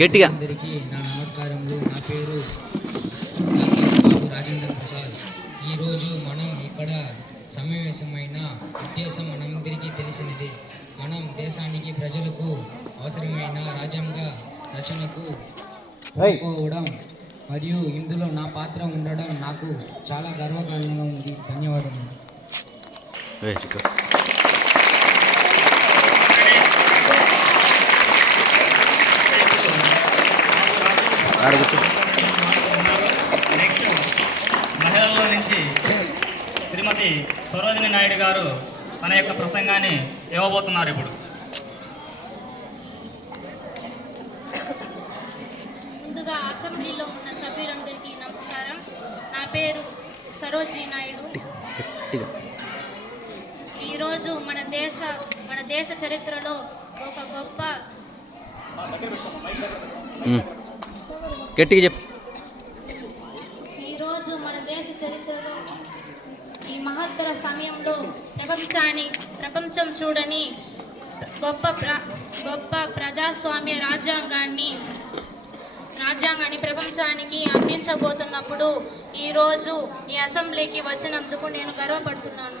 గట్టిగా అందరికీ నా నమస్కారములు. నా పేరు బాబు రాజేంద్ర ప్రసాద్. ఈరోజు మనం ఇక్కడ సమావేశమైన ఉద్దేశం మనందరికీ తెలిసినది. మనం దేశానికి ప్రజలకు అవసరమైన రాజ్యాంగ రచనకు కోరుకోవడం మరియు ఇందులో నా పాత్ర ఉండడం నాకు చాలా గర్వకారణంగా ఉంది. ధన్యవాదములు. Very good. నెక్స్ట్ మహిళల్లో నుంచి శ్రీమతి సరోజిని నాయుడు గారు తన యొక్క ప్రసంగాన్ని ఇవ్వబోతున్నారు. ఇప్పుడు ముందుగా అసెంబ్లీలో ఉన్న సభ్యులందరికీ నమస్కారం. నా పేరు సరోజిని నాయుడు. ఈరోజు మన దేశ చరిత్రలో ఒక గొప్ప గట్టిగా చెప్పు. ఈరోజు మన దేశ చరిత్రలో ఈ మహత్తర సమయంలో ప్రపంచం చూడని గొప్ప ప్రజాస్వామ్య రాజ్యాంగాన్ని ప్రపంచానికి అందించబోతున్నప్పుడు ఈరోజు ఈ అసెంబ్లీకి వచ్చినందుకు నేను గర్వపడుతున్నాను.